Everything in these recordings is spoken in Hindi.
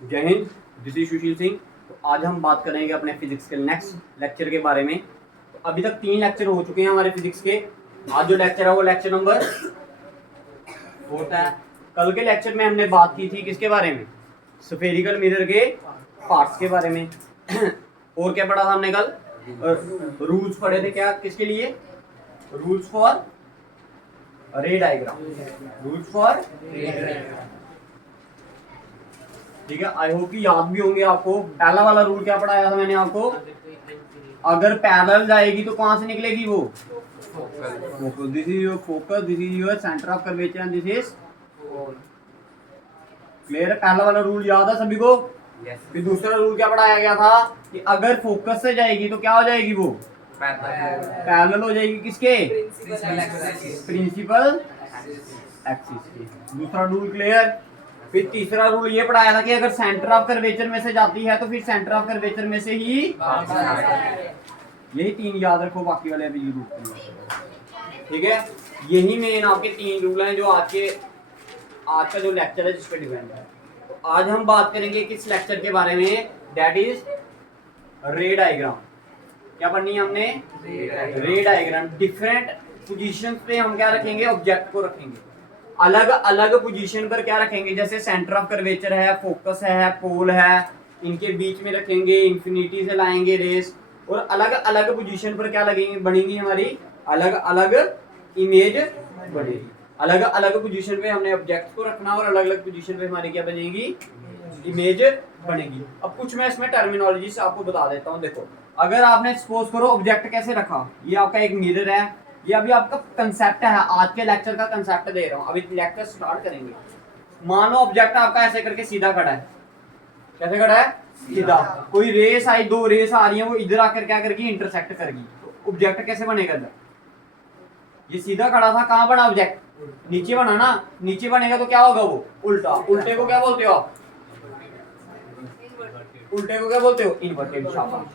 जय हिंद, दिस इज सुशील सिंह। तो आज हम बात करेंगे अपने फिजिक्स के नेक्स्ट लेक्चर के बारे में। तो अभी तक 3 लेक्चर हो चुके हैं हमारे फिजिक्स के। आज जो लेक्चर है वो लेक्चर नंबर 4 है। कल के लेक्चर में हमने बात की थी किसके बारे में? स्फेरिकल मिरर के पार्ट्स के बारे में। और क्या पढ़ा था हमने कल? रूल्स पढ़े थे क्या किसके लिए? रूल्स फॉर रे डायग्राम। रूल्स फॉर रे डायग्राम, ठीक है। आई होप कि याद भी होंगे आपको। पहला वाला रूल क्या पढ़ाया था मैंने आपको? अगर पैरेलल जाएगी तो कहां से निकलेगी वो? Focus. This is your focus, this is your centre of curvature and this is clear है। पहला वाला रूल याद है सभी को? फिर दूसरा रूल क्या पढ़ाया गया था कि अगर फोकस से जाएगी तो क्या हो जाएगी वो? पैरेलल हो जाएगी किसके? प्रिंसिपल एक्सिस के। दूसरा रूल क्लियर। फिर तीसरा रूल ये पढ़ाया था कि अगर सेंटर ऑफ कर्वेचर में से जाती है तो फिर सेंटर ऑफ कर्वेचर में से ही यही 3 याद रखो, बाकी वाले अभी रूल, ठीक है। यही मेन आपके 3 रूल हैं जो आज का जो लेक्चर है जिस पे डिपेंड है। तो आज हम बात करेंगे किस लेक्चर के बारे में? दैट इज रे डायग्राम। क्या पढ़नी है हमने? रे डायग्राम। डिफरेंट पोजीशंस पे हम क्या रखेंगे? ऑब्जेक्ट को रखेंगे। अलग अलग पोजीशन पर क्या रखेंगे? जैसे सेंटर ऑफ कर्वेचर है, फोकस है, पोल है, इनके बीच में रखेंगे, इंफिनिटी से लाएंगे रेस। और अलग अलग पोजीशन पर क्या लगेंगे? बनेगी हमारी अलग अलग इमेज बनेगी। अलग अलग पोजीशन पे हमने ऑब्जेक्ट को रखना और अलग अलग पोजीशन पे हमारी क्या बनेगी? इमेज बनेगी। अब कुछ मैं इसमें टर्मिनोलॉजी से आपको बता देता हूँ। देखो, अगर आपने सपोज करो ऑब्जेक्ट कैसे रखा, ये आपका एक मिरर है, ये अभी आपका कंसेप्ट है, आज के लेक्चर का कंसेप्ट दे रहा हूँ, अभी लेक्चर स्टार्ट करेंगे। मान लो ऑब्जेक्ट आपका ऐसे करके सीधा खड़ा है। कैसे खड़ा है? सीधा। कोई रेस आई, 2 रेस आ रही है, वो इधर आकर क्या करेगी? इंटरसेक्ट करेगी। तो ऑब्जेक्ट कैसे बनेगा? ये सीधा खड़ा था, कहाँ बना ऑब्जेक्ट? नीचे बना ना। नीचे बनेगा तो क्या होगा? वो उल्टा। उल्टे को क्या बोलते हो आप? उल्टे को क्या बोलते हो? इन्वर्टेड। शाबाश।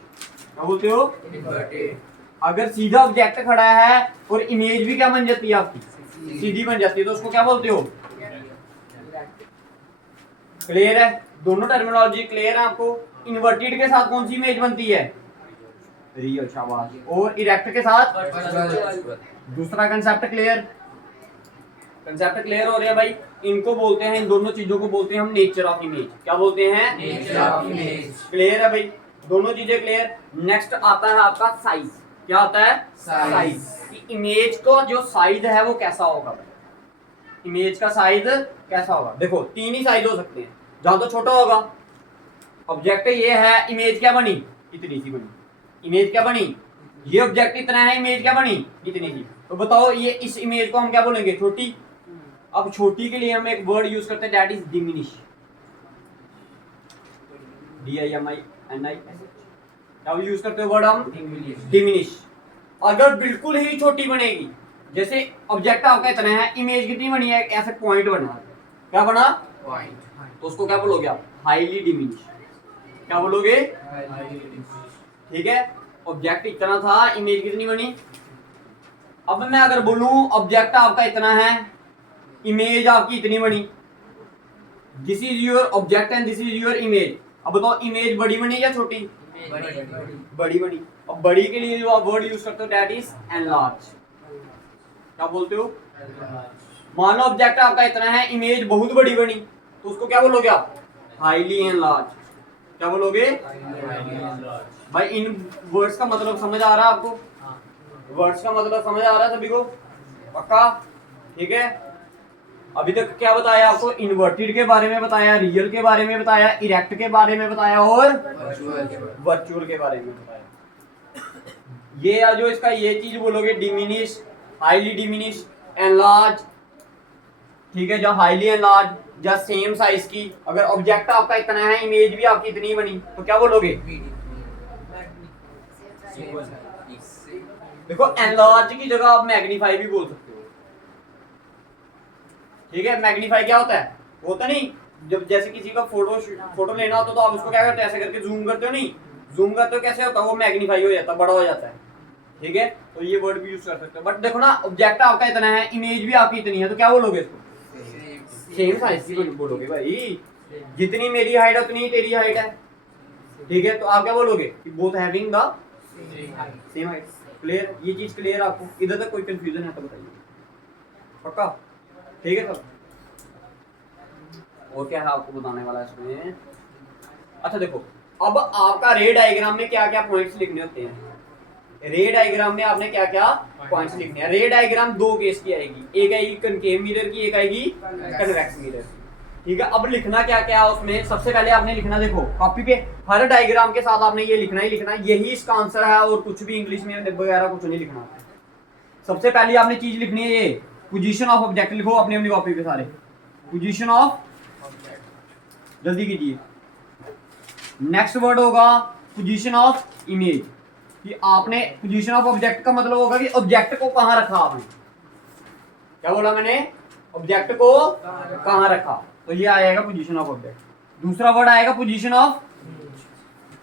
क्या बोलते हो? इन्वर्टेड। अगर सीधा ऑब्जेक्ट खड़ा है और इमेज भी क्या बन जाती है आपकी? सीधी बन जाती है, तो उसको क्या बोलते हो? क्लियर है? दोनों टर्मिनोलॉजी क्लियर है आपको? इन्वर्टेड के साथ कौन सी इमेज बनती है? रियल। शाबाश। और इरेक्ट के साथ दूसरा कंसेप्ट क्लियर। कंसेप्ट क्लियर हो रहा है भाई? इनको बोलते हैं, इन दोनों चीजों को बोलते हैं हम नेचर ऑफ इमेज। क्या बोलते हैं? Nature of image. क्लियर है भाई? दोनों चीजें क्लियर। नेक्स्ट आता है आपका साइज। क्या आता है? साइज। इमेज को जो साइज है वो कैसा होगा भाई? इमेज का साइज कैसा होगा? देखो 3 ही साइज हो सकते हैं। जहां तो छोटा होगा, ऑब्जेक्ट ये है, इमेज क्या बनी? इतनी सी बनी। इमेज क्या बनी? ये ऑब्जेक्ट इतना है, इमेज क्या बनी? इतनी सी। तो बताओ ये इस इमेज को हम क्या बोलेंगे? छोटी। अब छोटी के लिए हम एक वर्ड यूज करते हैं, दैट इज डिमिनिश। DIMINISH। क्या यूज करते हो वर्ड हम? डिमिनिश। अगर बिल्कुल ही छोटी बनेगी, जैसे ऑब्जेक्ट आपका इतना है, इमेज कितनी बनी है? ऐसे पॉइंट बना। क्या बना? पॉइंट। तो उसको क्या बोलोगे आप? Highly diminish. क्या बोलोगे? ठीक है। ऑब्जेक्ट इतना था, इमेज कितनी बनी? अब मैं अगर बोलूं ऑब्जेक्ट आपका इतना है, इमेज आपकी इतनी बनी, this is your object and this is your image. अब बताओ इमेज बड़ी बनी या छोटी? बड़ी बनी। अब बड़ी के लिए जो आप वर्ड यूज करते हो दैट इज एनलार्ज। क्या बोलते हो? मानो ऑब्जेक्ट आपका इतना है, इमेज बहुत बड़ी बनी, तो उसको क्या बोलोगे आप? Highly enlarge. क्या बोलोगे? भाई इन वर्ड्स का मतलब समझ आ रहा है आपको? वर्ड्स का मतलब समझ आ रहा है सभी को? पक्का? ठीक है। अभी तक क्या बताया आपको? इन्वर्टेड के बारे में बताया, रियल के बारे में बताया, इरेक्ट के बारे में बताया और वर्चुअल के बारे में बताया। ये जो इसका ये चीज बोलोगे, डिमिनिश, हाईली डिमिनिश, एनलार्ज, ठीक है। जब हाईली एनलार्ज या सेम साइज की, अगर ऑब्जेक्ट आपका इतना है, इमेज भी आपकी इतनी बनी, तो क्या बोलोगे? देखो एनलार्ज की जगह आप मैग्नीफाई भी बोल सकते हो, ठीक है। मैग्नीफाई क्या होता है? होता नहीं, जब जैसे किसी का फोटो लेना होता तो आप उसको क्या करते हो? ऐसे करके जूम करते हो। नहीं, जूम करते हो कैसे होता है? वो मैग्नीफाई हो जाता है, बड़ा हो जाता है, ठीक है। तो ये वर्ड भी यूज कर सकते हो। बट देखो ना, ऑब्जेक्ट आपका इतना है, इमेज भी आपकी इतनी है, तो क्या बोलोगे इसको? सेम साइज की बोलोगे भाई। जितनी मेरी हाइट है उतनी ही तेरी हाइट है, ठीक है। तो आप क्या बोलोगे कि both having the same height. Clear, ये चीज क्लियर आपको? इधर तक कोई कंफ्यूजन है तो बताइए, पक्का? ठीक है सब। और क्या है आपको बताने वाला इसमें? अच्छा देखो, अब आपका रे डायग्राम में क्या क्या पॉइंट्स लिखने होते हैं। रे डायग्राम में आपने क्या क्या पॉइंट्स लिखने हैं। रे डायग्राम दो केस की आएगी, एक आएगी कनकेव मिरर की, एक आएगी कन्वेक्स मिरर की, ठीक है। अब लिखना क्या क्या है उसमें, सबसे पहले आपने लिखना, देखो कॉपी पे हर डायग्राम के साथ आपने ये लिखना ही लिखना, यही इसका आंसर है और कुछ भी इंग्लिश में वगैरह कुछ नहीं लिखना। सबसे पहले आपने चीज लिखनी है ये पोजीशन ऑफ ऑब्जेक्ट, लिखो अपनी अपनी कॉपी पे सारे, पोजीशन ऑफ, जल्दी कीजिए। नेक्स्ट वर्ड होगा पोजीशन ऑफ इमेज, कि आपने पोजीशन ऑफ ऑब्जेक्ट का मतलब होगा कि ऑब्जेक्ट को कहां रखा आपने। क्या बोला मैंने? ऑब्जेक्ट को कहां रखा, तो ये आएगा पोजीशन ऑफ ऑब्जेक्ट। दूसरा वर्ड आएगा पोजीशन ऑफ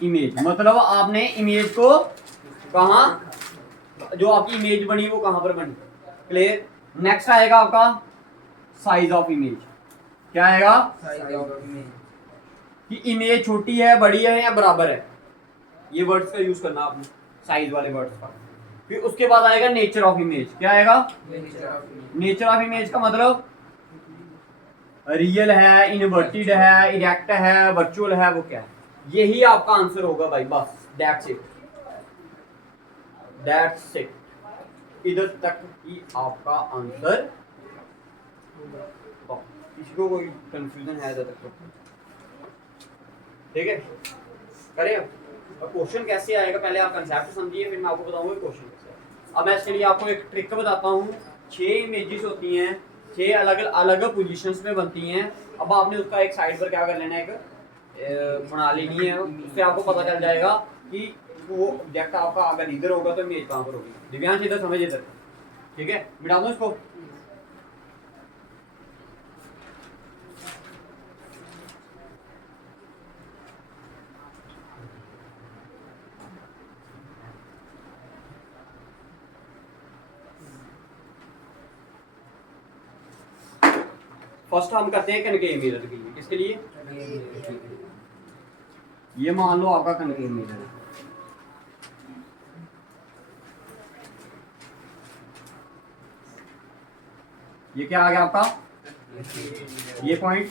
इमेज, मतलब आपने इमेज को कहां, जो आपकी इमेज बनी वो कहां पर बनी। क्लियर। नेक्स्ट आएगा आपका साइज ऑफ इमेज। क्या आएगा? साइज ऑफ इमेज, कि इमेज छोटी है, बड़ी है या बराबर है, ये वर्ड्स का यूज करना आपने, साइज वाले वर्ड्स का। फिर उसके बाद आएगा नेचर ऑफ इमेज। क्या आएगा? Nature of image, nature of image का मतलब रियल है, इनवर्टेड है, इरेक्ट है, वर्चुअल है, वो क्या है, यही आपका आंसर होगा भाई, बस दैट्स इट, दैट्स इट। इधर तक ही आपका आंसर। किसी को कोई कंफ्यूजन है इधर तक तो? ठीक है, करें अब। और क्वेश्चन कैसे आएगा, पहले आप कंसेप्ट समझिए, फिर मैं आपको बताऊंगा क्वेश्चन कैसे आएगा। अब मैं इसके लिए आपको एक ट्रिक बताता हूँ। 6 इमेजेस होती हैं, 6 अलग अलग पोजीशंस में बनती हैं। अब आपने उसका एक साइड पर क्या कर लेना है, एक बना लेनी है, उससे आपको पता चल जाएगा कि वो ऑब्जेक्ट आपका अगर इधर होगा तो इमेज कहाँ पर होगी। दिव्यांश इधर समझ, इधर, ठीक है, मिटा दो इसको। फर्स्ट हम करते हैं कनकेव मिरर के लिए। किसके लिए? ये मान लो आपका कनकेव मिरर है, ये क्या आ गया आपका, ये पॉइंट,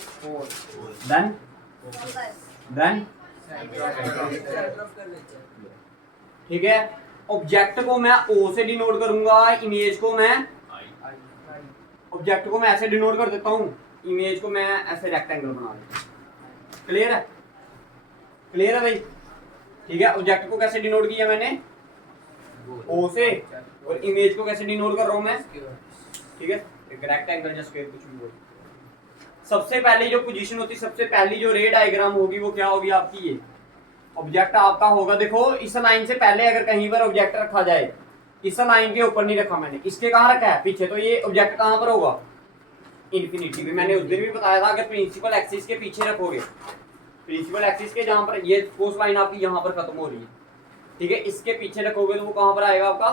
देन ठीक है। ऑब्जेक्ट को मैं ओ से डिनोट करूंगा, इमेज को मैं, ऑब्जेक्ट को मैं ऐसे डिनोट कर देता हूं, इमेज को मैं ऐसे रेक्टेंगल बना देता हूं। क्लियर है? क्लियर है भाई? ठीक है। ऑब्जेक्ट को कैसे डिनोट किया मैंने, ओ से, और इमेज को कैसे डिनोट कर रहा हूं मैं, ठीक है, एक रेक्टेंगल या स्क्वायर कुछ भी बोल। सबसे पहले जो पोजीशन होती है, सबसे पहली जो रे डायग्राम होगी वो क्या होगी आपकी, ये ऑब्जेक्ट आपका होगा। देखो इस लाइन से पहले अगर कहीं पर ऑब्जेक्ट रखा जाए, इस लाइन के ऊपर नहीं रखा मैंने, इसके कहाँ रखा है, पीछे, तो ये ऑब्जेक्ट कहाँ पर होगा, इन्फिनिटी भी। मैंने उस दिन भी बताया था, अगर प्रिंसिपल एक्सिस के पीछे रखोगे, प्रिंसिपल एक्सिस के जहां पर ये कोस लाइन आपकी यहाँ पर खत्म हो रही है, ठीक है, इसके पीछे रखोगे तो वो कहां पर आएगा आपका,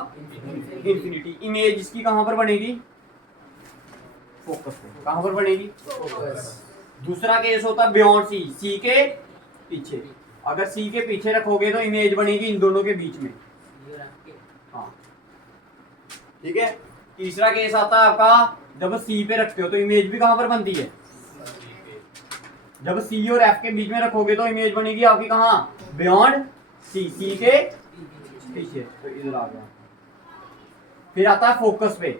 इन्फिनिटी। इमेज इसकी कहां पर बनेगी, फोकस पे। कहां पर बनेगी, फोकस। दूसरा केस होता है बियॉन्ड सी, सी के पीछे। अगर सी के पीछे रखोगे तो इमेज बनेगी इन दोनों के बीच में, हाँ, ठीक है। तीसरा केस आता है आपका जब सी पे रखते हो तो इमेज भी कहां पर बनती है, जब सी और एफ के बीच में रखोगे तो इमेज बनेगी आपकी कहां, बियॉन्ड सी, सी के पीछे, तो इधर आ गया। फिर आता है फोकस पे,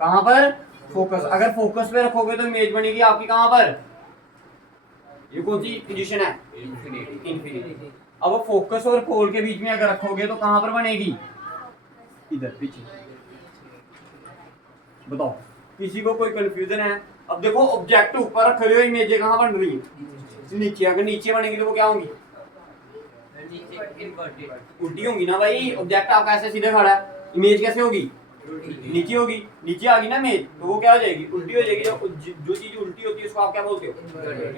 कहां पर, फोकस। अगर फोकस पे रखोगे तो इमेज बनेगी आपकी कहां पर, ये कौन सी पोजीशन है, इन्फिनिटी। अब फोकस और पोल के बीच में अगर रखोगे तो कहां पर बनेगी, इधर पीछे। बताओ किसी को कोई कंफ्यूजन है? अब देखो ऑब्जेक्ट ऊपर रख रहे हो, इमेज कहां बन रही है, नीचे। अगर नीचे बनेगी तो वो क्या होंगी, उल्टी होंगी ना भाई। ऑब्जेक्ट आपका ऐसे सीधे खड़ा है, इमेज कैसे होगी, नीचे होगी। नीचे आ गई ना इमेज तो वो क्या हो जाएगी, उल्टी हो जाएगी। जो चीज उल्टी होती है उसको आप क्या बोलते हो,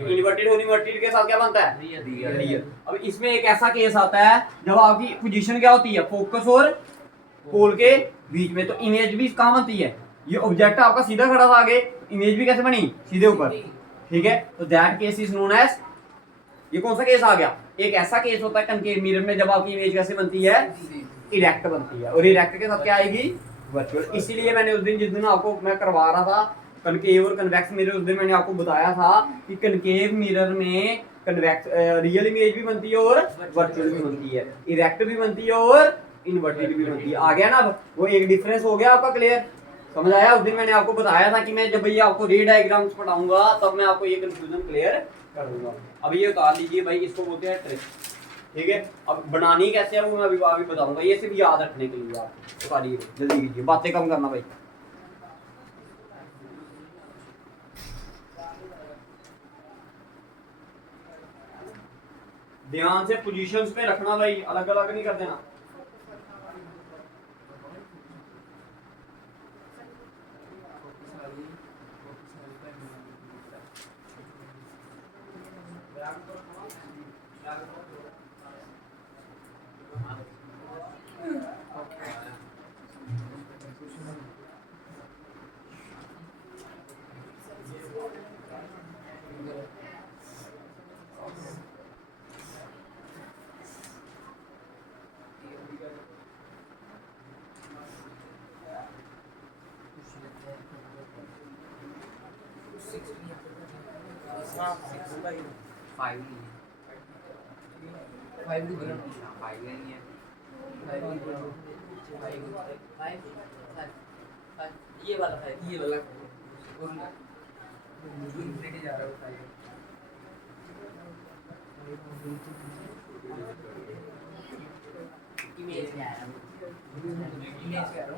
इन्वर्टेड। और इन्वर्टेड के साथ क्या बनता है, रियल। अब इसमें एक ऐसा केस आता है जब आपकी पोजीशन क्या होती है, फोकस और पोल के बीच में, तो इमेज भी कहां बनती है, ये ऑब्जेक्ट आपका सीधा खड़ा था आगे, इमेज भी कैसे बनी, सीधे ऊपर, ठीक है। तो that case is known as ये कौन सा केस आ गया? एक ऐसा केस होता है कनकेव मिरर में जब आपकी इमेज कैसे बनती है? इरेक्ट बनती है, और इरेक्ट के साथ क्या आएगी? वर्चुअल। इसीलिए मैंने उस दिन जिस दिन आपको मैं करवा रहा था कनकेव और कन्वेक्स मिरर, उस दिन मैंने आपको बताया था कि कनकेव मिरर में कन्वेक्स रियल इमेज भी बनती है और वर्चुअल भी बनती है, इरेक्ट भी बनती है और इन्वर्टेड भी बनती है। आ गया ना अब? वो एक डिफरेंस हो गया आपका क्लियर, समझ आया? उस दिन मैंने आपको बताया था कि मैं जब ये आपको रे डायग्राम्स पढ़ाऊंगा तब मैं आपको ये कंफ्यूजन क्लियर कर दूंगा। अब ये उतार लीजिए भाई, इसको बोलते हैं ट्रिक, ठीक है? अब बनानी कैसे है वो मैं अभी बताऊंगा, ये सिर्फ याद रखने के लिए आप उतारिए, जल्दी कीजिए, बातें कम करना भाई। ध्यान से पोजीशंस पे रखना भाई, अलग अलग नहीं कर देना। ये वाला है, ये वाला इन्फिनिटी जा रहा है फाइव। इमेज क्या है? इमेज क्या है?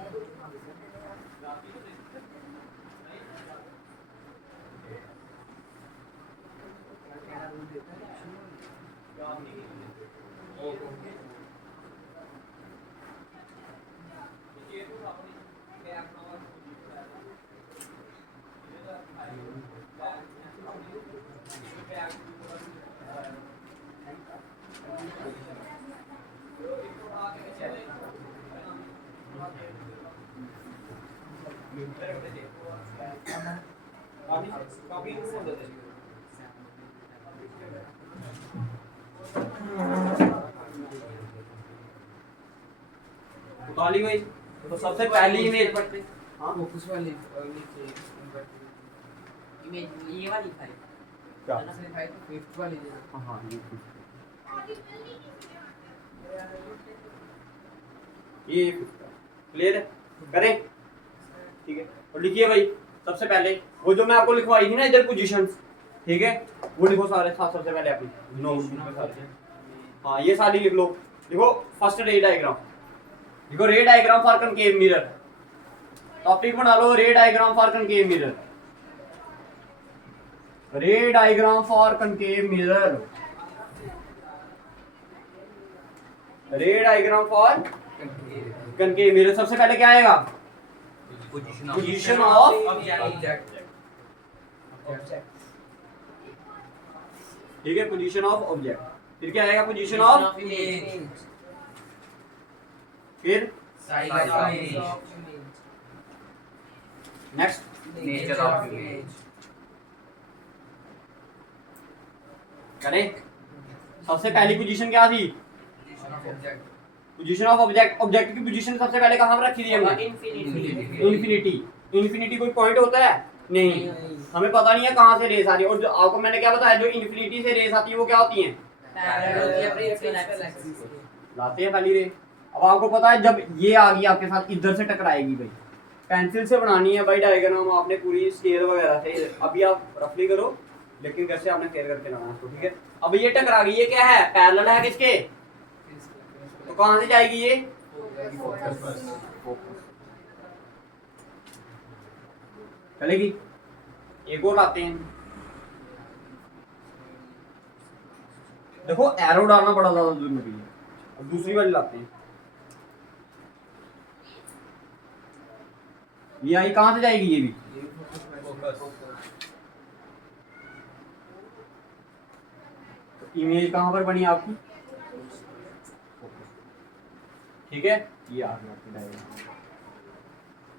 उताली भाई, तो सबसे पहली इमेज पढ़ते हैं। हाँ फोकस वाली इमेज ये वाली फाइव क्या? फाइव फिफ्थ वाली हाँ हाँ ये क्लियर है, करें? ठीक है, और लिखिए भाई सबसे पहले वो जो मैं आपको लिखवाई थी ना इधर पोजीशंस, ठीक है, वो लिखो सारे साथ सबसे पहले अपनी नोटबुक में सारे। हाँ ये सारी लिख लो। देखो फर्स्ट रे डायग्राम, देखो ray diagram for concave mirror, topic बना लो ray diagram for concave mirror, ray diagram for concave mirror, ray diagram for concave mirror. सबसे पहले क्या आएगा? पोजीशन ऑफ ठीक है, पोजीशन ऑफ ऑब्जेक्ट। फिर क्या आएगा? पोजीशन ऑफ इमेज, फिर size of image, next nature of image. करें? सबसे पहली पोजीशन क्या थी? Position of object. ऑब्जेक्ट की पोजीशन सबसे पहले कहां पर रखी थी हमने? इन्फिनिटी। इन्फिनिटी कोई पॉइंट होता है? नहीं, हमें पता नहीं है कहां से रेस आ रही है। और जो आपको मैंने क्या बताया, जो इन्फिनिटी से रेस आती है वो क्या होती है? लाते हैं पहली रे। अब आपको पता है जब ये आ गई आपके साथ इधर से टकराएगी भाई, पेंसिल से बनानी है भाई डायग्राम आपने पूरी स्केल वगैरह से। अभी आप रफली करो, लेकिन कैसे आपने केयर करके लाना है, ठीक है? अब ये टकरा गई, ये क्या है? पैरेलल है किसके? तो कहां से जाएगी ये? चलेगी? एक और लाते हैं, देखो एरो डालना बड़ा ज्यादा जरूरी है। अब दूसरी वाली लाते हैं, ये आई कहां से जाएगी? ये भी तो इमेज कहां पर बनी आपकी? ठीक है, ये आ गया आपकी डायग्राम,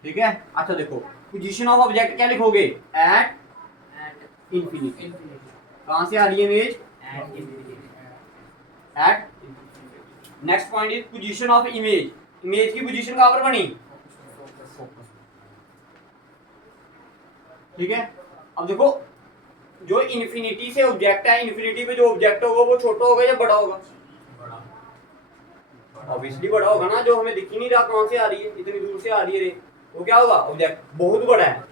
ठीक है? अच्छा देखो पोजीशन ऑफ ऑब्जेक्ट क्या लिखोगे? At infinity. कहां से आ रही है image? At next point is position of image, image की पोजीशन कहां पर बनी, ठीक है। अब देखो जो इन्फिनिटी से ऑब्जेक्ट है, इन्फिनिटी पे जो ऑब्जेक्ट होगा वो छोटा होगा या बड़ा होगा, ऑब्वियसली बड़ा होगा ना, जो हमें दिख ही नहीं रहा कहां से आ रही है, इतनी दूर से आ रही है रे, वो क्या होगा, ऑब्जेक्ट बहुत बड़ा है।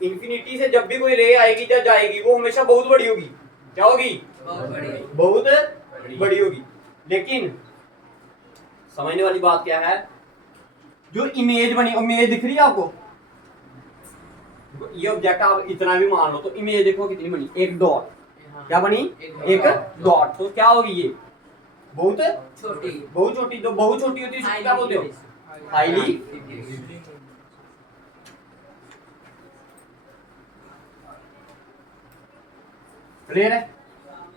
इन्फिनिटी से जब भी कोई रे आएगी या जाएगी वो हमेशा बहुत बड़ी होगी, क्या होगी, बहुत बड़ी होगी। लेकिन समझने वाली बात क्या है, जो इमेज बनी, इमेज दिख रही है आपको, ये ऑब्जेक्ट आप इतना भी मान लो तो इमेज देखो कितनी बनी, एक डॉट, क्या बनी, एक डॉट, तो क्या होगी ये बहुत छोटी, बहुत छोटी, जो बहुत छोटी होती है उसको क्या बोलते हो, हाईली। क्लियर है,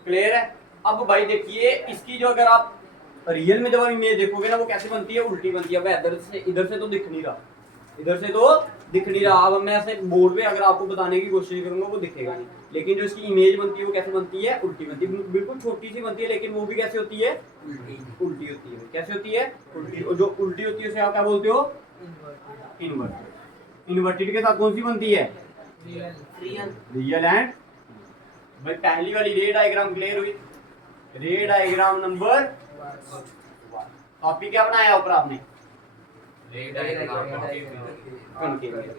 क्लियर है। अब भाई देखिए इसकी जो अगर आप रियल में जब आप इमेज देखोगे ना वो कैसे बनती है, उल्टी बनती है। इधर से तो दिख नहीं रहा, इधर से तो दिख नहीं रहा। अब मैं ऐसे बोर्ड पे अगर आपको बताने की कोशिश करूंगा वो दिखेगा नहीं, लेकिन जो इसकी इमेज बनती है वो कैसे बनती है, उल्टी बनती है, बिल्कुल छोटी सी बनती है, लेकिन वो भी कैसे होती है, उल्टी होती है। कैसे होती है, उल्टी। और जो उल्टी होती है उसे आप क्या बोलते हो, इन्वर्टेड। इन्वर्टेड के साथ कौन सी बनती है, रियल एंड। भाई पहली वाली रे डायग्राम क्लियर हुई, रे डायग्राम नंबर टॉपिक क्या बनाया ऊपर आपने,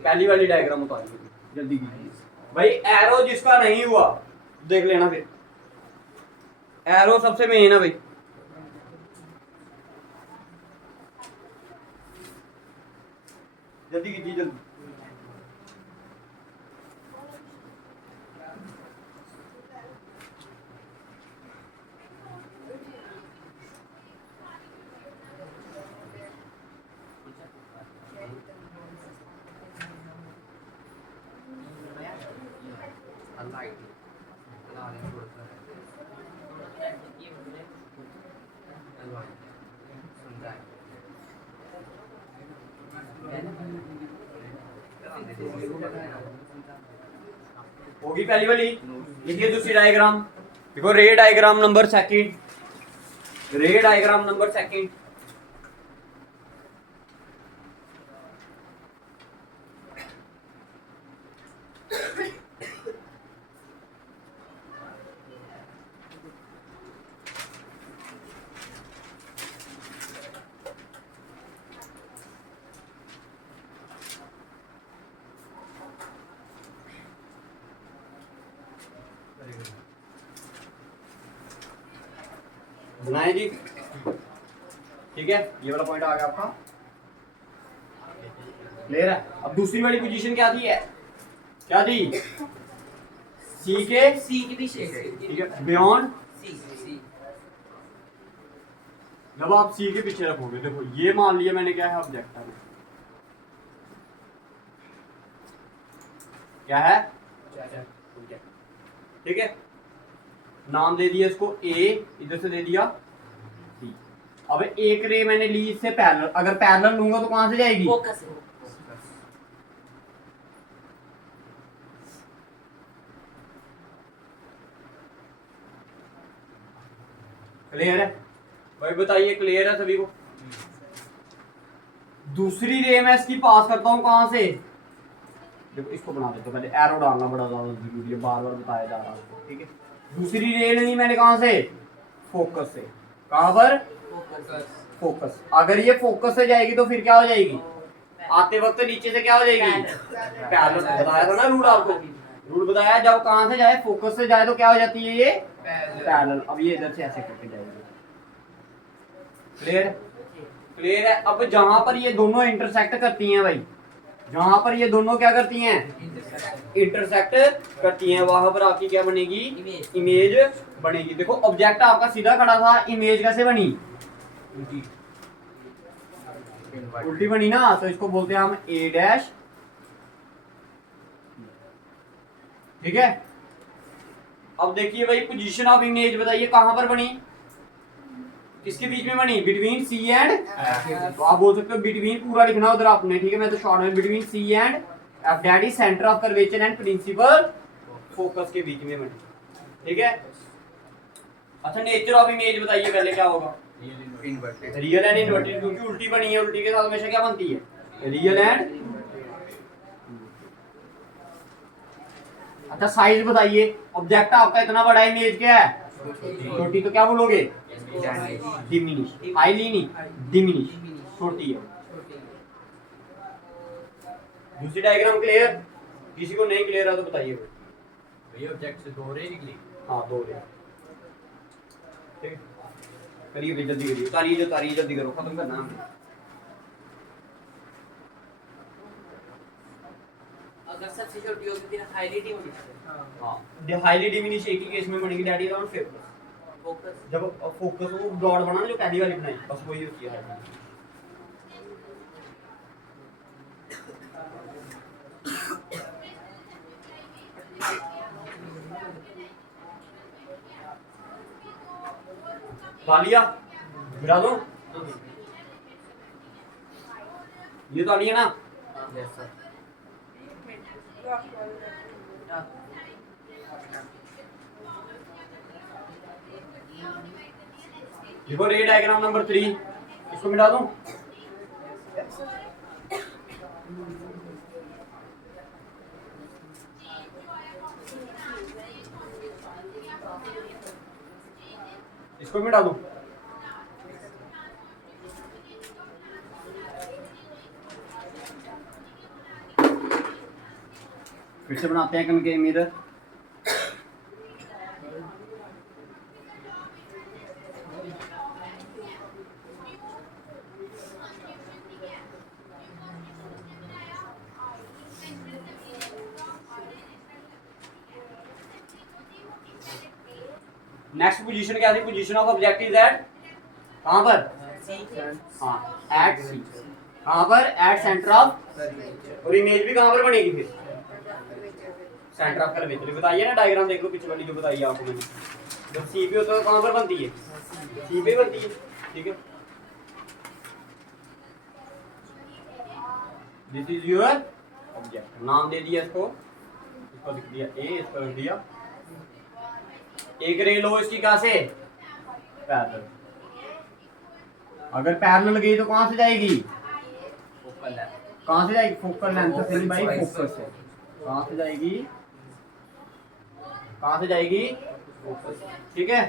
पहली वाली डायग्राम उतार जल्दी कीजिए भाई। एरो जिसका नहीं हुआ देख लेना, फिर एरो सबसे मेन है भाई। जल्दी कीजिए जल्दी। होगी पहली वाली। लिखिए दूसरी डायग्राम, देखो रे डायग्राम नंबर सेकंड, रे डायग्राम नंबर सेकंड। बनाए जी, ठीक है, ये वाला पॉइंट आ गया आपका, क्लियर है। अब दूसरी वाली पोजीशन क्या थी, है क्या थी, सी के पीछे, ठीक है, बियॉन्ड सी। जब आप सी के पीछे रखोगे, देखो ये मान लिया मैंने क्या है, ऑब्जेक्ट है, क्या है, ठीक है, नाम दे दिया इसको ए, इधर से दे दिया सी। अब एक रे मैंने ली इससे पैरेलल, अगर पैरेलल लूंगा तो कहां से जाएगी, फोकस। क्लियर है भाई, बताइए क्लियर है सभी को। दूसरी रे मैं इसकी पास करता हूं कहां से, देखो इसको बना देते पहले, एरो डालना बड़ा ज्यादा जरूरी है, बार बार बताया जा रहा है, ठीक है। दूसरी रे नहीं मैंने कहां से, फोकस से, कहां पर, फोकस। अगर ये फोकस से जाएगी तो फिर क्या हो जाएगी, आते वक्त नीचे से क्या हो जाएगी, पैरेलल। बताया था ना रूल आपको, रूल बताया, जब कहां से जाए, फोकस से जाए तो क्या हो जाती है ये, पैरेलल। अब ये इधर से ऐसे करके जाएगी, क्लियर, क्लियर है। अब जहां पर ये दोनों इंटरसेक्ट करती हैं भाई, जहां पर ये दोनों क्या करती हैं, इंटरसेक्ट करती हैं, वहां पर आपकी क्या बनेगी, इमेज बनेगी। देखो ऑब्जेक्ट आपका सीधा खड़ा था, इमेज कैसे बनी, उल्टी बनी ना, तो इसको बोलते हैं हम ए डैश, ठीक है। अब देखिए भाई पोजीशन ऑफ इमेज बताइए कहां पर बनी, किसके बीच में बनी, बिटवीन सी एंड एफ। तो आप बोल सकते हो बिटवीन पूरा लिखना उधर आपने, ठीक है, मैं तो शॉर्ट में, between C and F, that is centre of curvature and principal focus के बीच में बनी, ठीक है। अच्छा नेचर ऑफ इमेज बताइए पहले क्या होगा। इन्वर्टेड रियल एंड इनवर्टेड, क्योंकि उल्टी बनी है, उल्टी के साथ हमेशा क्या बनती है, रियल एंड। अच्छा साइज बताइए, ऑब्जेक्ट आपका इतना बड़ा है, इमेज क्या है छोटी, तो क्या बोलोगे डिमिनिश, हाईली नहीं डिमिनिश, छोटी है। दूसरी डायग्राम क्लियर, किसी को नहीं क्लियर है तो बताइए भैया ऑब्जेक्ट से दो रे निकली। हाँ दो रे, ठीक है करिए भाई जल्दी करिए, तारी जल्दी करो, खत्म करना है हमने। अगर सबसे छोटी होगी फिर हाईली डिमिनिश हाँ हाईली डिमिनिश एक ही केस में बनेगी, that is on favourite. Focus जब फोकस वो डॉट बना ना जो पहली वाली बनाई, बस वही होती है हाईली। तालिया गिरा दो, ये तालिया ना। यस सर देखो रे डायग्राम नंबर 3, इसको मिटा दूं। इसको मिटा दूं। फिर से बनाते हैं कनकेव मिरर। नेक्स्ट पोजीशन क्या थी, position of object is at, कहां पर, हाँ एट सी, कहां पर, एट सेंटर ऑफ, और इमेज भी कहां पर बनेगी फिर, सेंटर ऑफ कर्वेचर। बताइए ना डायग्राम देख लो पिछले वाली जो बताइए आपको मैंने, जब सी पे होता है कहां पर बनती है, सी पे बनती है, ठीक है। दिस इज योर ऑब्जेक्ट, नाम दे दिया इसको लिख दिया ए, इसको लिख दिया। एक रे लो इसकी कहां से, पैरेलल, अगर पैरेलल गई तो कहां से जाएगी, फोकल है कहां से जाएगी, फोकल लेंथ से नहीं भाई, फोकस से। कहां से जाएगी, कहां से जाएगी, फोकस, ठीक है।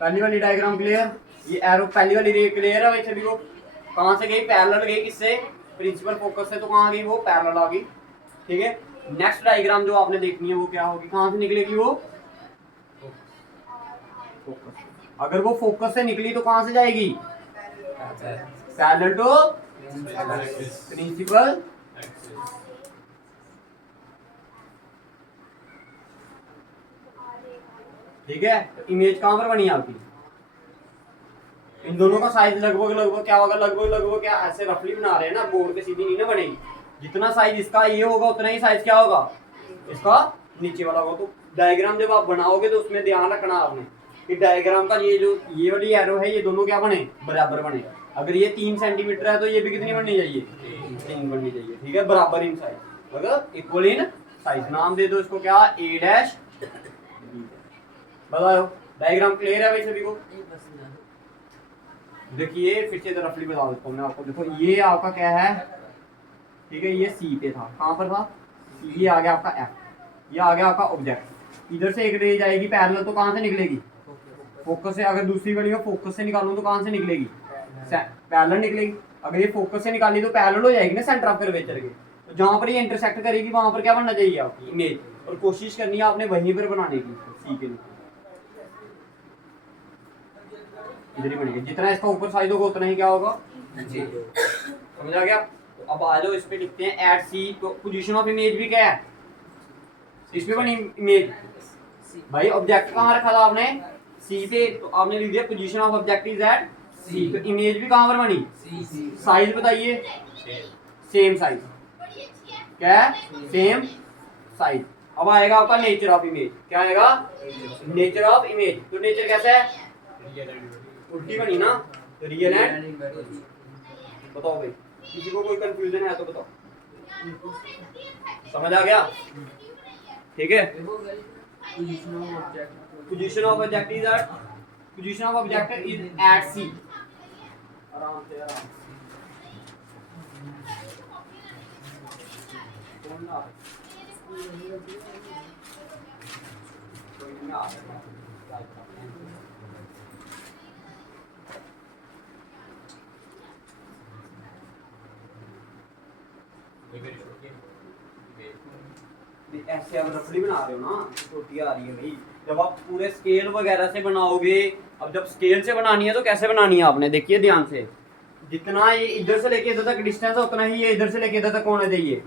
पहली वाली डायग्राम क्लियर, ये एरो पहली वाली रे क्लियर है वैसे भी, वो कहां से गई, पैरेलल गई किससे, प्रिंसिपल फोकस से, तो कहां गई वो, पैरेलल आ गई, ठीक है। नेक्स्ट डायग्राम जो आपने देखनी है वो क्या होगी, कहां से निकलेगी वो, फोकस। अगर वो फोकस से निकली तो कहां से जाएगी, पैरेलल टू प्रिंसिपल, ठीक है। तो इमेज कहां पर बनी आपकी, इन दोनों का साइज लगभग क्या होगा, लगभग क्या ऐसे रफली बना रहे हैं ना, बोर्ड पे सीधी नहीं ना बनेगी। जितना साइज इसका ये होगा उतना ही साइज क्या होगा इसका नीचे वाला होगा। तो डायग्राम जब आप बनाओगे तो उसमें ध्यान रखना आपने कि डायग्राम का ये वाली एरो है, ये दोनों क्या बने, बराबर बने। अगर ये 3 सेंटीमीटर है तो ये भी कितनी बननी चाहिए, 3 बननी चाहिए, ठीक है, बराबर इन साइज, अगर इक्वल इन साइज। नाम दे दो इसको क्या, ए डैश, बताओ डायग्राम क्लियर है भाई सभी को। देखिए फिर से रफली बता देता हूँ मैं आपको, देखो ये आपका क्या है, ठीक है, ये सी पे था, कहाँ पर था, ये आ गया आपका एफ, ये आ गया आपका ऑब्जेक्ट। इधर से एक रे जाएगी पैरेलल, तो कहाँ से निकलेगी, फोकस से। अगर दूसरी वाली में फोकस से निकालूं तो कहाँ से निकलेगी, पैरेलल निकलेगी। अगर ये फोकस से निकाली तो पैरेलल हो जाएगी ना सेंटर ऑफ कर्वेचर के। तो जहाँ पर ये इंटरसेक्ट करेगी वहां पर क्या बनना चाहिए आपकी इमेज, और कोशिश करनी है आपने वहीं पर बनाने की, सी के लिए इधर ही बनेगी। जितना इसका ऊपर साइज होगा उतना ही क्या होगा, समझ आ गया। तो अब आ जाओ इस पे लिखते हैं एट सी। तो पोजीशन ऑफ इमेज भी क्या है, इसमें बनी इमेज भाई, ऑब्जेक्ट कहाँ रखा था आपने, सी पे, तो आपने लिख दिया position of object is at C. तो इमेज भी कहाँ पर बनी, साइज बताइए, सेम साइज, क्या है, सेम साइज। अब आएगा आपका नेचर ऑफ इमेज, क्या आएगा, नेचर ऑफ इमेज। तो नेचर कैसा है, उल्टी बनी ना, तो रियल एंड, बताओ भाई किसी को कोई कंफ्यूजन है तो बताओ, समझ आ गया, ठीक है। Position of object is at position of object is at C. आराम से ये मेरी छोटी है ऐसे आप रफली बना रहे हो ना, छोटी आ रही है भाई। जब आप पूरे स्केल वगैरह से बनाओगे, अब जब स्केल से बनानी है तो कैसे बनानी है आपने, देखिए ध्यान से, जितना ये इधर से लेके इधर तक डिस्टेंस है उतना ही ये इधर से लेके इधर तक होना चाहिए।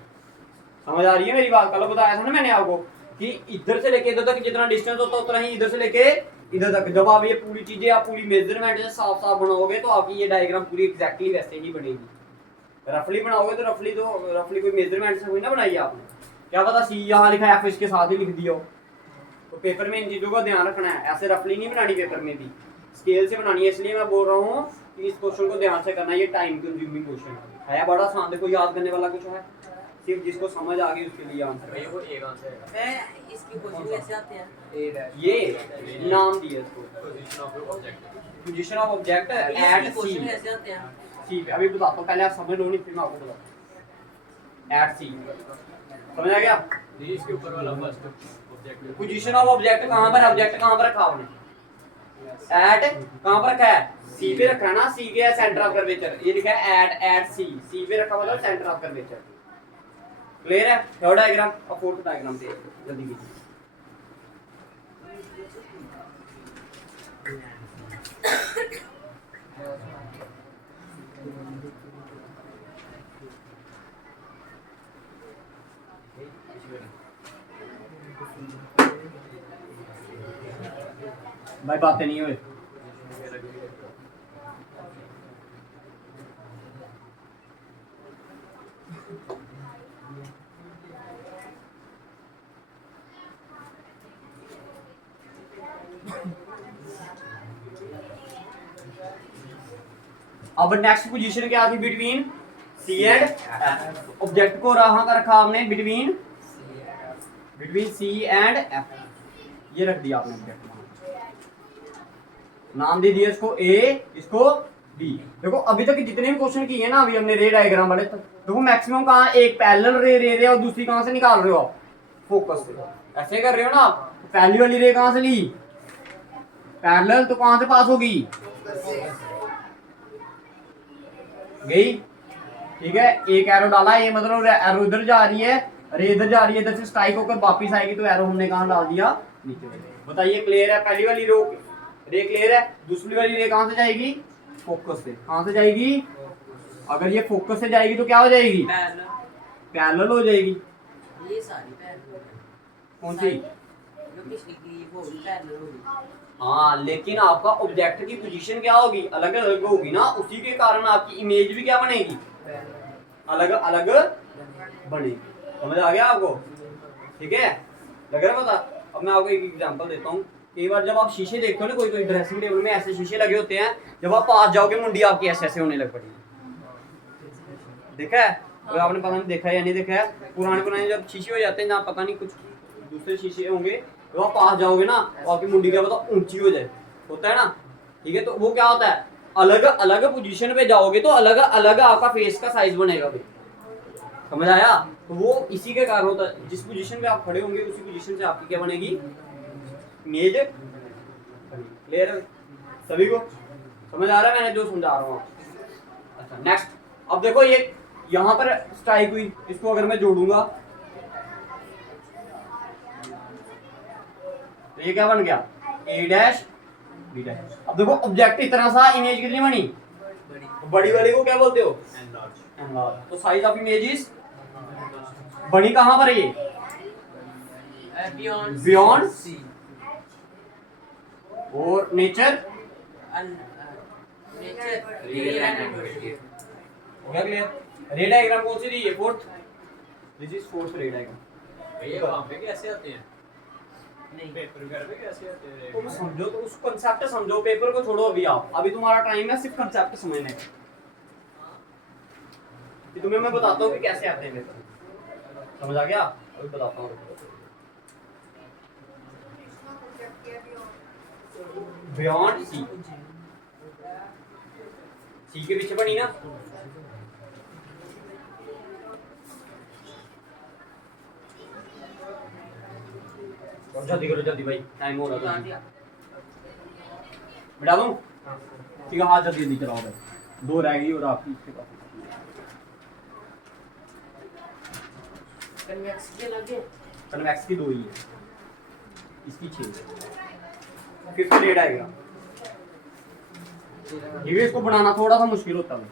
समझ आ रही है मेरी बात? कल बताया था ना मैंने आपको कि इधर से लेके इधर तक जितना डिस्टेंस होता है उतना ही इधर से लेके इधर तक। जब आप ये पूरी चीजें आप पूरी मेजरमेंट से साफ साफ बनाओगे तो आपकी ये डायग्राम पूरी एग्जैक्टली वैसे ही बनेगी। रफली बनाओगे तो रफली कोई मेजरमेंट से कोई ना बनाई आपने, क्या पता सी यहाँ लिखा है एफ इसके साथ ही लिख दिया हो। तो पेपर में इन चीजों का ध्यान रखना है, ऐसे रफली नहीं बनानी पेपर में भी, स्केल से बनानी है। इसलिए मैं बोल रहा हूँ कि इस क्वेश्चन को ध्यान से करना, ये टाइम कंज्यूमिंग क्वेश्चन है, बड़ा आसान, देखो याद करने वाला कुछ है, सिर्फ जिसको समझ आ गई उसके लिए आंसर भाई वो एक आंसर है। मैं इसकी कोचिंग कैसे आते हैं? ये नाम दिया इसको position of object position of object at इसकी सी। कोचिंग कैसे आते हैं? ठीक है, अभी बताता हूँ, पहले आप समझ लो, नहीं फिर मैं आपको बताता हूँ। एट सी समझ आ गया? ये इसके ऊपर वाला first object position of object कहाँ पर, ऑब्जेक्ट कहाँ पर रखा आपने, एट कहाँ पर रखा है, सी पे रखा है ना, सी के सेंटर ऑफ कर्वेचर, ये लिखा है एट सी, सी पे रखा मतलब सेंटर ऑफ कर्वेचर। क्लियर है? थर्ड डायग्राम और फोर्थ डायग्राम पे जल्दी कीजिए। भाई बातें नहीं हुए। अब नेक्स्ट पोजीशन क्या थी, between C and F. Object को कहाँ का रखा आपने, बिटवीन सी एंड एफ, ये रख दिया आपने ऑब्जेक्ट, नाम दे दिया इसको ए, इसको बी। देखो अभी तक जितने भी क्वेश्चन किए ना अभी हमने रे डायग्राम वाले, देखो मैक्सिमम कहाँ, एक पैरेलल रे ले रहे हो और दूसरी कहाँ से निकाल रहे हो आप, फोकस से, ऐसे कर रहे हो ना आप। पहली वाली रे कहाँ से ली, पैरेलल, तो कहाँ से पास होगी, गई, ठीक है। एक एरो डाला, ये मतलब एरो इधर जा रही है, रे इधर जा रही है, इधर से स्ट्राइक होकर वापस आएगी, तो एरो हमने कहाँ डाल दिया, नीचे। बताइए क्लियर है? पहली वाली रो रे क्लियर है, दूसरी वाली रे कहाँ से जाएगी, फोकस से। कहाँ से जाएगी, अगर ये फोकस से जाएगी तो क्या हो जाएगी, पैरेलल हो जाएगी। ये सारी पैरेलल कौन सी, जो पिछली की वो भी पैरेलल होगी। हाँ, लेकिन आपका ऑब्जेक्ट की पोजीशन क्या होगी, अलग अलग होगी ना, उसी के कारण आपकी इमेज भी क्या बनेगी, अलग अलग बनेगी। समझ आ गया आपको? ठीक है, लग रहा है पता? अब मैं आपको एक एग्जांपल देता हूँ। कई बार जब आप शीशे देखते हो ना, कोई ड्रेसिंग टेबल में ऐसे शीशे लगे होते हैं, जब आप पास जाओगे मुंडी आपकी ऐसे ऐसे होने लग पड़ेगी। देखा है? अगर आपने पता नहीं देखा है या नहीं देखा है, पुराने जब शीशे हो जाते हैं ना, पता नहीं कुछ दूसरे शीशे होंगे, तो आप पास जाओगे ना तो आपकी मुंडी क्या पता ऊंची हो जाए, होता है ना, ठीक है। तो वो क्या होता है, अलग अलग पोजीशन पे जाओगे तो अलग अलग आपका फेस का साइज बनेगा भाई। समझ आया? तो वो इसी के कारण होता है, जिस पोजीशन पे आप खड़े होंगे उसी पोजीशन से आपकी क्या बनेगी, इमेज। क्लियर है सभी को? समझ आ रहा है मैंने जो समझा रहा हूँ? अच्छा, नेक्स्ट। अब देखो ये यहाँ पर स्ट्राइक हुई, इसको अगर मैं जोड़ूंगा तो ये क्या बन गया, ए डैश बी डैश। अब देखो ऑब्जेक्ट इतना सा, इमेज कितनी बनी, बड़ी वाली को क्या बोलते हो, एनलार्ज। तो साइज ऑफ इमेज इज, बड़ी कहां पर है ये, बियॉन्ड सी, और nature nature real and virtual. हो गया क्लियर? रे डायग्राम कौन सी दी है, फोर्थ, दिस इज फोर्थ रे डायग्राम। भैया वहां पे कैसे आते हैं, नहीं पेपर वगैरह पे कैसे आते हैं? तुम समझो, तो उस कांसेप्ट समझो, पेपर को छोड़ो अभी। आप अभी तुम्हारा टाइम है सिर्फ कांसेप्ट समझने का, कि तुम्हें मैं बताता हूँ कि कैसे आते हैं पेपर। समझ आ गया? अभी बताता हूँ। बियॉन्ड सी, सी के पीछे बनी ना। और जल्दी करो जल्दी भाई, टाइम हो रहा है। बिठा दूं? ठीक है, हाथ जल्दी जल्दी चलाओ भाई, दो रह गई और आपकी इसके पास। कन्वेक्स के लगे कन्वेक्स की 2 ही है, इसकी 6। फिफ्थ रेड आएगा। ये भी इसको बनाना थोड़ा सा मुश्किल होता है,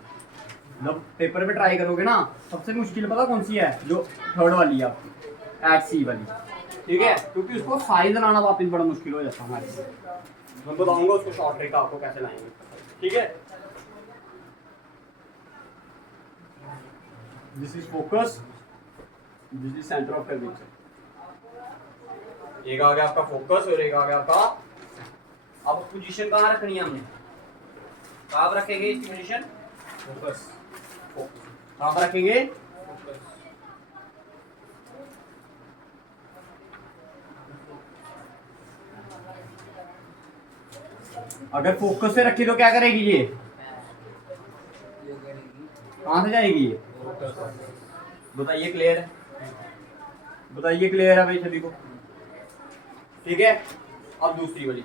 जब पेपर पे ट्राई करोगे ना, सबसे मुश्किल पता कौन सी है? जो थर्ड वाली है आपकी, एट सी वाली, ठीक है, क्योंकि उसको साइज लाना वापस बड़ा मुश्किल हो जाता है हमारे लिए। मैं बताऊंगा उसको शॉर्ट ट्रिक आपको कैसे लाएंगे, ठीक है। This is focus, this is centre of curvature. एक आ गया आपका फोकस और एक आ गया आपका। अब पोजीशन कहाँ रखनी है हमने? कहाँ पर रखेंगे इसकी पोजीशन? फोकस, कहाँ पर रखेंगे? फोकस। अगर फोकस से रखी तो क्या करेगी ये? कहाँ से जाएगी ये? बताइए क्लियर है? बताइए क्लियर है भाई सभी को? ठीक है। अब दूसरी वाली,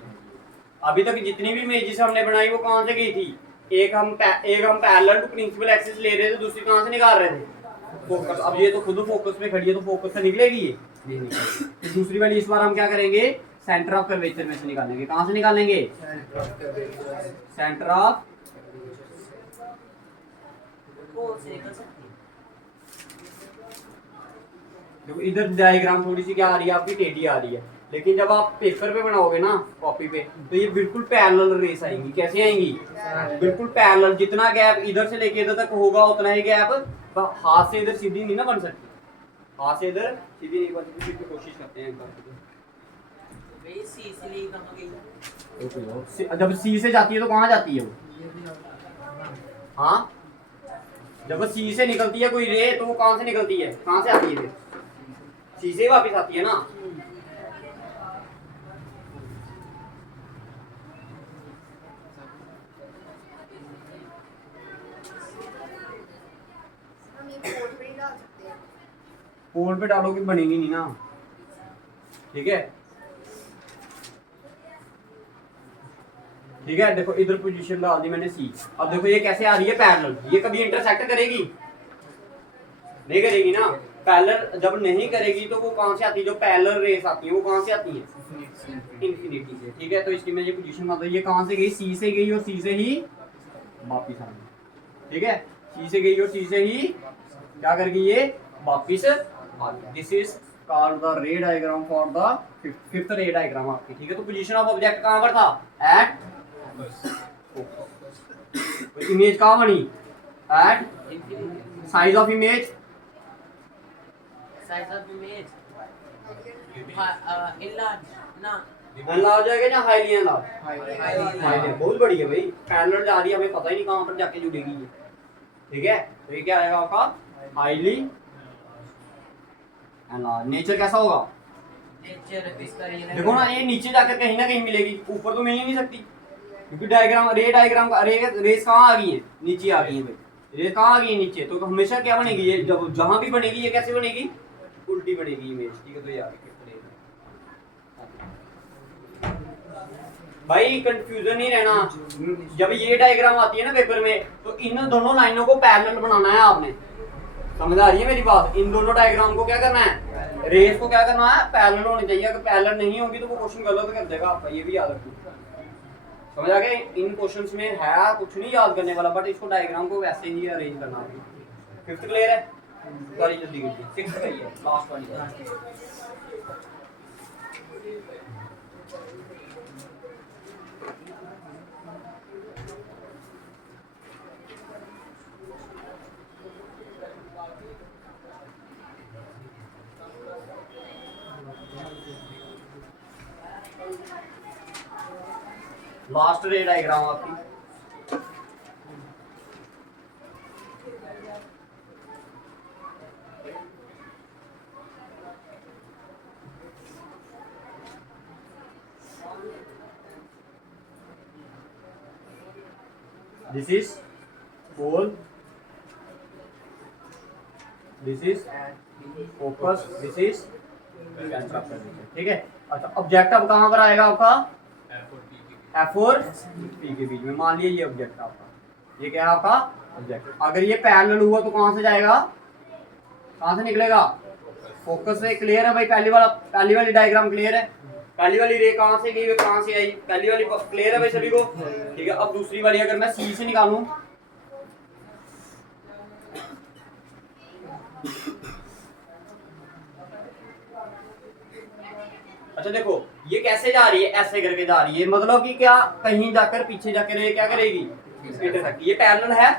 अभी तक जितनी भी इमेजेस हमने बनाई वो कहाँ से गई थी? एक हम पैरेलल टू प्रिंसिपल एक्सिस ले रहे थे, दूसरी कहाँ से निकाल रहे थे? फोकस। अब ये तो खुद फोकस में खड़ी है तो फोकस से निकलेगी ये? नहीं निकलेगी। तो दूसरी वाली इस बार हम क्या करेंगे? सेंटर ऑफ कर्वेचर में से निकालेंगे। कहाँ से निकालेंगे? Centre of. वो से कर सकती है। देखो इधर डायग्राम थोड़ी सी क्या आ रही है आपकी? टेढ़ी आ रही है, लेकिन जब आप पेपर पे बनाओगे ना, कॉपी पे, तो ये बिल्कुल पैरेलल रेस आएंगी। कैसे आएंगी? बिल्कुल पैरेलल। जितना गैप इधर से लेके इधर तक होगा उतना ही गैप हाथ से इधर सीधी नहीं ना बन सकती, हाथ से इधर सीधी नहीं बन सकती। फिर कोशिश करते हैं भाई सी से ले कहां गई? जब सी से जाती है तो कहाँ जाती है वो? हाँ, जब वो सी से निकलती है कोई रे तो वो कहाँ से निकलती है? कहाँ से आती है? फिर सी से वापस आती है ना। पोल पे डालोगे बनेगी नहीं ना, ठीक है। ठीक है, देखो इधर पोजीशन डाल दी मैंने सी। अब देखो ये कैसे आ रही है? पैरेलल। ये कभी इंटरसेक्ट करेगी? नहीं करेगी ना। पैरेलल जब नहीं करेगी तो वो कहां से आती है? जो पैरेलल रेस आती है वो कहां से आती है? इन्फिनिटी से। ठीक है, तो इसकी मैं ये पोजीशन बता, ये कहां से गई? सी से गई और सी से ही वापस आ गई। ठीक है, सी से गई और सी से ही क्या कर गई? ये वापस आ गई। This is called the ray diagram for the fifth रे डायग्राम आपकी। ठीक है, तो पोजीशन ऑफ ऑब्जेक्ट कहां पर था? एट इमेज कहां बनी? At size of image, size of image enlarge ना एनलार्ज है क्या हाईली एनलार्ज? हाईली बहुत बड़ी है भाई, पैरेलल जा रही है, हमें पता ही नहीं कहां पर जाके जुड़ेगी ये। ठीक है, तो ये क्या आएगा आपका? Highly enlarge. नेचर कैसा होगा? नेचर इसका ये देखो ना, ये नीचे जाकर कहीं ना कहीं मिलेगी, ऊपर तो मिल ही नहीं सकती, क्योंकि डायग्राम का रेस कहाँ आ गई है? नीचे आ गई है भाई। रेस कहाँ आ गई है? नीचे। तो हमेशा क्या बनेगी ये? जब जहां भी बनेगी ये कैसे बनेगी? उल्टी बनेगी इमेज। ठीक है, तो ये आ गई भाई, कंफ्यूजन नहीं रहना। जब ये डायग्राम आती है ना पेपर में, तो इन दोनों लाइनों को पैरेलल बनाना है आपने। समझ आ रही है मेरी बात? इन दोनों डायग्राम को क्या करना है? रेस को क्या करना है? पैरेलल होनी चाहिए। अगर पैरेलल नहीं होगी तो वो क्वेश्चन गलत कर देगा आपका, ये भी याद रखना। समझ आ गया? इन क्वेश्चंस में है कुछ नहीं याद करने वाला, बट इसको डायग्राम को वैसे ही अरेंज करना है। फिफ्थ क्लियर है? सारी जल्दी कीजिए। सिक्स्थ का ही है, लास्ट वाली। लास्ट रे डायग्राम आपकी। This is pole, this is focus, this is centre of curvature. ठीक है। अच्छा ऑब्जेक्ट अब कहाँ पर आएगा आपका? F और P के F और P के बीच में। मान लिया ये ऑब्जेक्ट आपका, ये क्या है आपका ऑब्जेक्ट। अगर ये पैरेलल हुआ तो कहाँ से जाएगा, कहाँ से निकलेगा? फोकस से। क्लियर है भाई? पहली वाली डायग्राम क्लियर है? पहली वाली रे कहाँ से गई, कहाँ से आई? पहली वाली क्लियर है भाई सभी को? ठीक है। अब दूसरी वाली अगर मैं सी से निकालूं, अच्छा देखो ये कैसे जा रही है, ऐसे करके जा रही है, मतलब कि क्या कहीं जाकर पीछे जाकर ये क्या करेगी, इंटरसेक्ट। ये पैरेलल है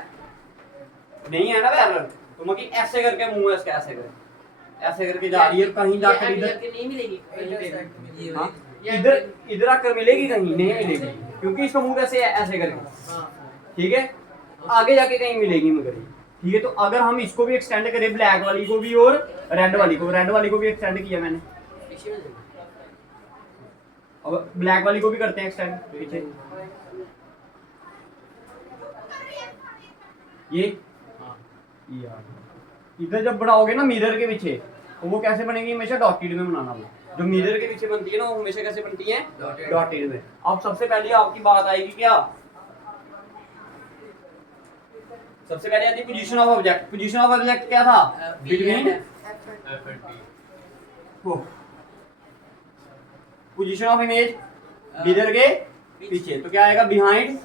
नहीं है ना पैरेलल, तो मतलब ऐसे करके मुंह है इसका, ऐसे करके जा रही है, कहीं जाकर इधर नहीं मिलेगी। हाँ, इधर आकर मिलेगी, कहीं नहीं मिलेगी क्योंकि इसका मुंह कैसे है, ऐसे करके। ठीक है। आगे जाके कहीं मिलेगी मगर ये। ठीक है। तो अगर हम इसको भी एक्सटेंड करें, ब्लैक वाली को भी और रेड वाली को भी एक्सटेंड किया मैंने, अब ब्लैक वाली को भी करते हैं एक्सटेंड पीछे। ये इधर जब बढ़ाओगे ना मिरर के पीछे, तो वो कैसे बनेगी, हमेशा डॉटेड में बनाना। वो जो मिरर के पीछे बनती है ना, वो हमेशा कैसे बनती है, डॉटेड में। अब सबसे पहले आपकी बात आएगी क्या, सबसे पहले आती position of object. Position of object क्या था, between F and P। Position of image mirror के पीछे, तो क्या आएगा, behind.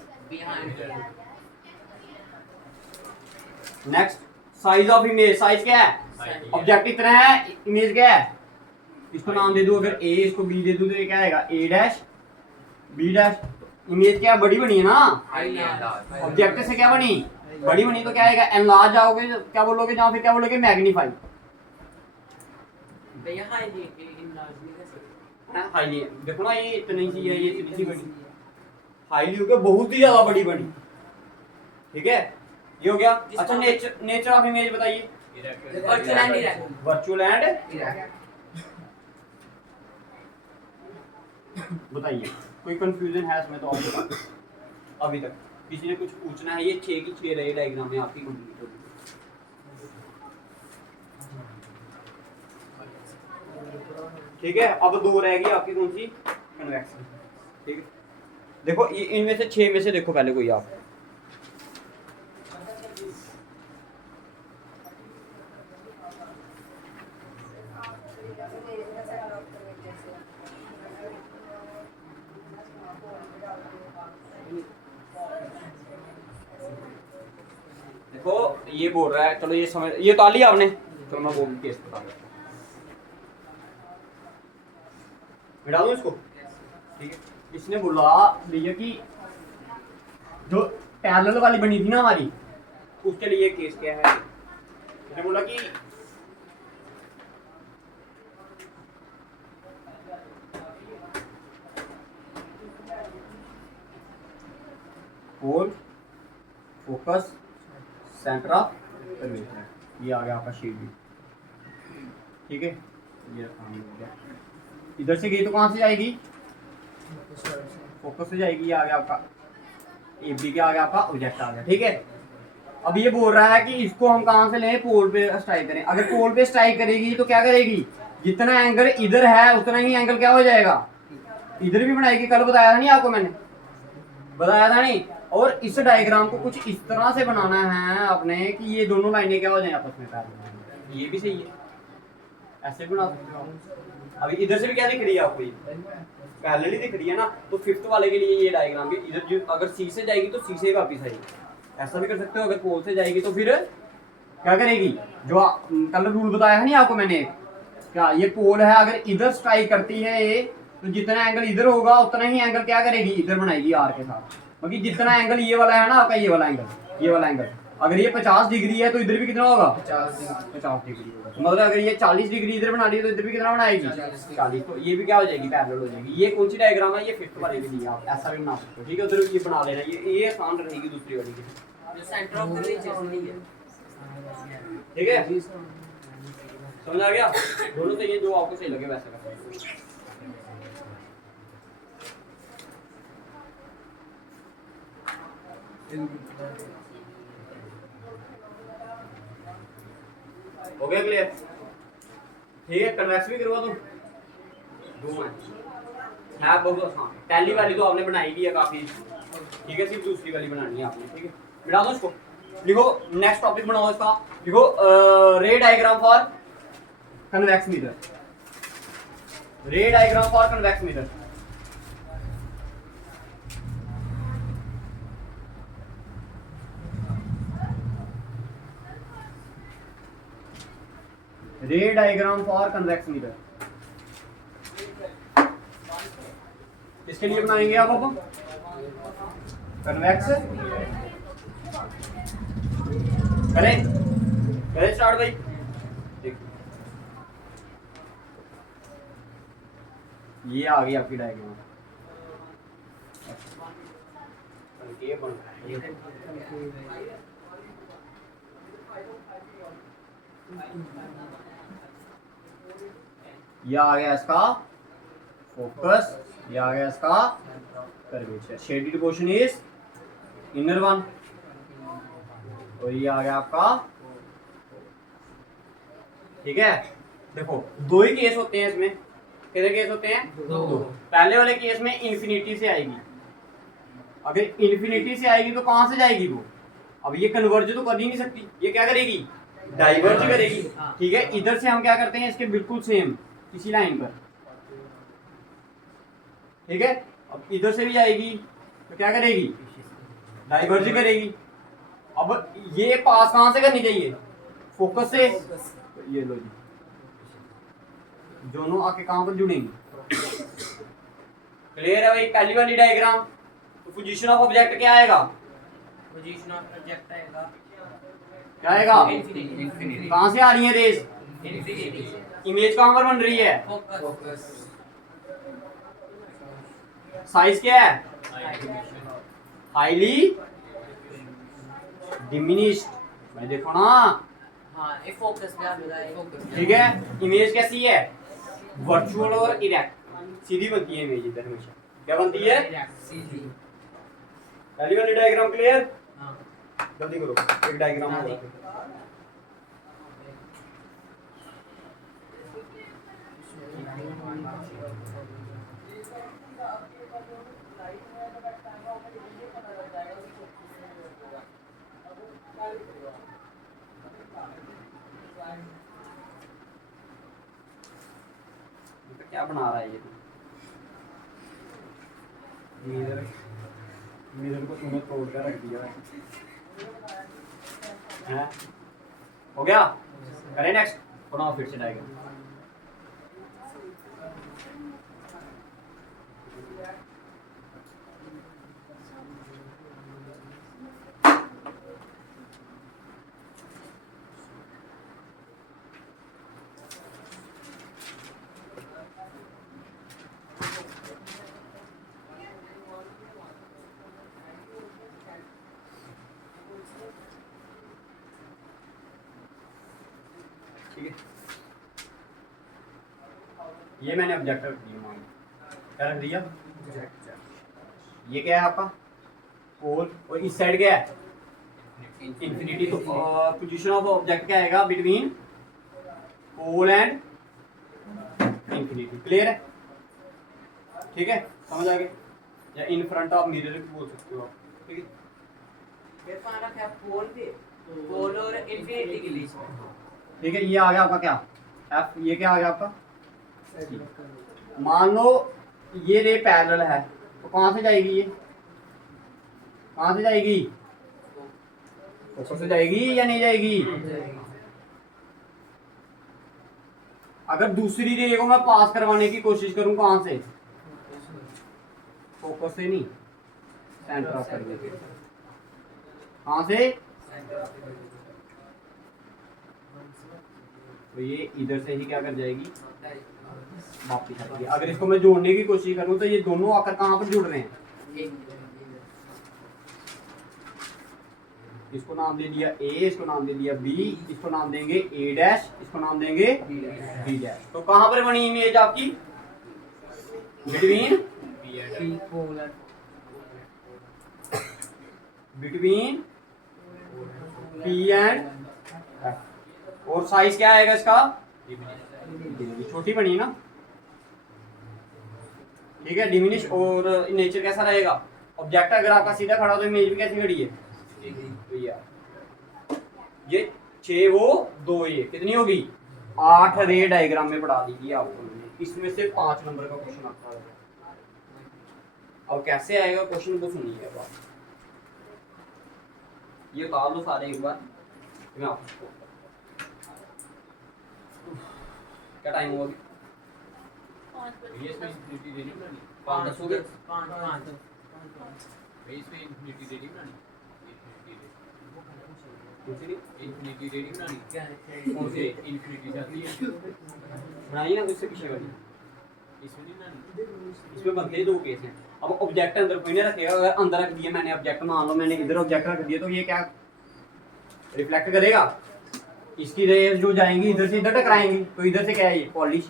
Next size of image, size क्या है, ऑब्जेक्ट इतना है, इमेज क्या है, इसको नाम दे दूं अगर ए, इसको बी दे दूं तो ये क्या आएगा, ए डैश बी डैश। इमेज क्या बड़ी बनी है ना, ऑब्जेक्ट से क्या बनी, बड़ी बनी, तो क्या आएगा, एनलार्ज आओगे क्या बोलोगे, जहाँ फिर क्या बोलोगे, मैग्नीफाई। हाईली देखो ना, ये इतनी सी है, ये इतनी सी बड़ी, हाईली हो गया बहुत ही ज्यादा बड़ी बनी। ठीक है, ये हो गया। अच्छा नेचर ऑफ इमेज बताइए, वर्चुअल एंड बताइए, कोई कंफ्यूजन है इसमें तो आप बता दो। अभी तक किसी ने कुछ पूछना है, ये 6 की 6 रही डायग्राम में आपकी कंप्लीट होगी। ठीक है। अब 2 रहेगी आपकी, कौन सी, कन्वेक्शन। ठीक है। देखो ये इनमें से 6 में से देखो पहले कोई आप, देखो ये बोल रहा है, चलो ये समझ, ये तो आ लिया आपने, चलो मैं वो केस बता देता हूं, मिटा दूं इसको। ठीक है। इसने बोला भैया कि जो पैरेलल वाली बनी थी ना हमारी, उसके लिए केस क्या है, इसने बोला कि पोल, फोकस, सेंटर ऑफ कर्वेचर, ये आ गया आपका शेड। ठीक है। ये काम हो गया, इधर से गई तो कहाँ से जाएगी, फोकस से जाएगी, ये आ गया आपका ए बी के, आ गया आपका ऑब्जेक्ट आ गया। ठीक है। अब ये बोल रहा है कि इसको हम कहाँ से लें, पोल पे स्ट्राइक करें। अगर पोल पे स्ट्राइक करेगी तो क्या करेगी, जितना एंगल इधर है उतना ही एंगल क्या हो जाएगा, इधर भी बनाएगी। कल बताया था नहीं आपको, मैंने बताया था नहीं। और इस डायग्राम को कुछ इस तरह से बनाना है आपने कि ये दोनों लाइनें क्या हो जाए आपस में पैरेलल। ये भी सही है, ऐसे भी बना सकते हो आप। अभी इधर से भी क्या दिख रही है आपको, ये पैरेलल ही दिख रही है ना, तो 5th वाले के लिए ये डायग्राम भी इधर, अगर सी से जाएगी तो सी से वापिस आएगी, ऐसा भी कर सकते हो। अगर पोल से जाएगी तो फिर क्या करेगी, जो कल रूल बताया है नहीं आपको मैंने, क्या ये पोल है, अगर इधर स्ट्राइक करती है ये, तो जितना एंगल इधर होगा उतना ही एंगल क्या करेगी, इधर बनाएगी आर के साथ। क्योंकि जितना एंगल ये वाला है ना आपका, ये वाला एंगल अगर ये 50 डिग्री है तो इधर भी कितना होगा, 50 डिग्री होगा। तो मतलब अगर ये 40 डिग्री इधर बना रही है तो इधर भी कितना बनाएगी, 40। तो ये भी क्या हो जाएगी, पैरेलल हो जाएगी। ये कौन सी डायग्राम है, ये 5th वाले के लिए आप ऐसा भी बना सकते हो। ठीक है। उधर ये बना लेना, ये आसान रहेगी दूसरी वाली की। सेंटर ऑफ कर्वेचर नहीं है। ठीक है, समझ आ गया। दोनों सही है, जो आपको सही लगे वैसा कर। हो गया क्लियर? ठीक है, कन्वेक्स भी करवा दूं, दो है बहुत आसान। पहली वाली तो आपने बनाई भी है काफी, ठीक है, सिर्फ दूसरी वाली बनानी है आपने, ठीक है। मिटा दो इसको, लिखो नेक्स्ट टॉपिक बनाओ इसका, लिखो रे diagram for convex mirror, ray diagram for convex mirror. Ray diagram for convex mirror किसके लिए बनाएंगे आप? कन्वेक्स करें, करें स्टार्ट भाई। देखो ये आ गई आपकी डायग्राम, ये बन रहा है, ये आ गया इसका फोकस, ये आ गया इसका curvature, shaded portion is inner one, और ये आ गया आपका, ठीक है। देखो दो ही केस होते हैं इसमें, कितने केस होते हैं? दो। पहले वाले केस में इंफिनिटी से आएगी, अगर इंफिनिटी से आएगी तो कहां से जाएगी वो? अब ये कन्वर्ज तो कर ही नहीं सकती, ये क्या करेगी? डाइवर्ज करेगी, ठीक है। इधर से हम क्या करते हैं, इसके बिल्कुल सेम इसी लाइन पर, ठीक है। अब इधर से भी आएगी तो क्या करेगी? डाइवर्ज करेगी। अब ये पास कहां से करनी चाहिए? फोकस से। तो ये लो जी, दोनों आके कहां पर जुड़ेंगे? क्लियर है भाई? पहली वाली डायग्राम, तो पोजीशन ऑफ ऑब्जेक्ट क्या आएगा? पोजीशन ऑफ ऑब्जेक्ट आएगा क्या आएगा? इंफिनिटी। कहां से आ रही है रेज? इंफिनिटी से। इमेज कहां पर बन रही है? फोकस। साइज क्या है? हाईली डिमिनिश्ड, भाई देखो ना, हाँ ये फोकस पे आ रहा है, फोकस। ठीक है। इमेज कैसी है? वर्चुअल और इरेक्ट, सीधी बनती है इमेज इधर हमेशा। क्या बनती है? सीधी। पहली वाली डायग्राम क्लियर? हाँ। जल्दी करो, एक डायग्राम हाँ, होगा। क्या बना रहा है ये? मिरर, मिरर को तूने तोड़ कर रख दिया है। हो गया? करें नेक्स्ट, बनाओ फिर से डायग्राम। ठीक है, ये मैंने ऑब्जेक्ट रख दिया, मान क्या रख दिया? ये क्या है आपका? पोल, और इस साइड क्या है? इंफिनिटी। तो पोजीशन ऑफ ऑब्जेक्ट क्या आएगा? Between pole and infinity. Clear है? ठीक है, समझ आ गए? या इन फ्रंट ऑफ मिरर भी बोल सकते हो आप, ठीक है। फिर कहाँ रखा है? पोल पे, पोल और इंफिनिटी के बीच में। ठीक है, ये आ गया आपका क्या? एफ। ये क्या आ गया आपका? मान लो ये रे पैरेलल है, तो कहां से जाएगी? ये कहां से जाएगी? फोकस से जाएगी या नहीं जाएगी? अगर दूसरी रे को मैं पास करवाने की कोशिश करूं, कहां से? फोकस से नहीं, सेंटर ऑफ कर्वेचर। कहां से? तो ये इधर से ही क्या कर जाएगी? वापस आएगी। अगर इसको मैं जोड़ने की कोशिश करूं तो ये दोनों आकर कहां पर जुड़ रहे हैं? इसको नाम दे दिया ए, इसको नाम दे दिया बी, इसको नाम देंगे ए डैश, इसको नाम देंगे बी डैश। तो कहां पर बनी इमेज आपकी? Between between P and F. और साइज क्या आएगा इसका? डिमिनिश छोटी बनी ना, ठीक है। डिमिनिश और नेचर कैसा रहेगा? ऑब्जेक्ट अगर आपका सीधा खड़ा हो तो इमेज भी कैसी खड़ी है? तो ये 6 वो 2 ये कितनी होगी? 8 रे डायग्राम में बढ़ा दीजिए आपको मैंने। इसमें से 5 नंबर का क्वेश्चन आता है। अब कैसे आएगा क्वेश्चन को सुनिए। अब आप ये उतार दो सारे एक बार। मैं आपको क्या टाइम होगा? भैया इसमें इन्फिनिटी रेडी बनानी 5 दसोगे? 5 भैया इसमें इन्फिनिटी रेडी बनानी कुछ नहीं इन्फिनिटी रेडी बनानी कौन सी? इन्फिनिटी जाती है बनाइए ना, उससे पीछे करिए। इसमें नहीं बनानी इसमें बनते ही 2 केस हैं। अब ऑब्जेक्ट अंदर कोई नहीं रखेगा। अगर अंदर रख दिया मैंने ऑब्जेक्ट, मान लो मैंने इधर ऑब्जेक्ट रख दिया, तो ये क्या रिफ्लेक्ट करेगा? इसकी रेज जो जाएंगी इधर से इधर टकराएंगी, तो इधर से क्या है ये पॉलिश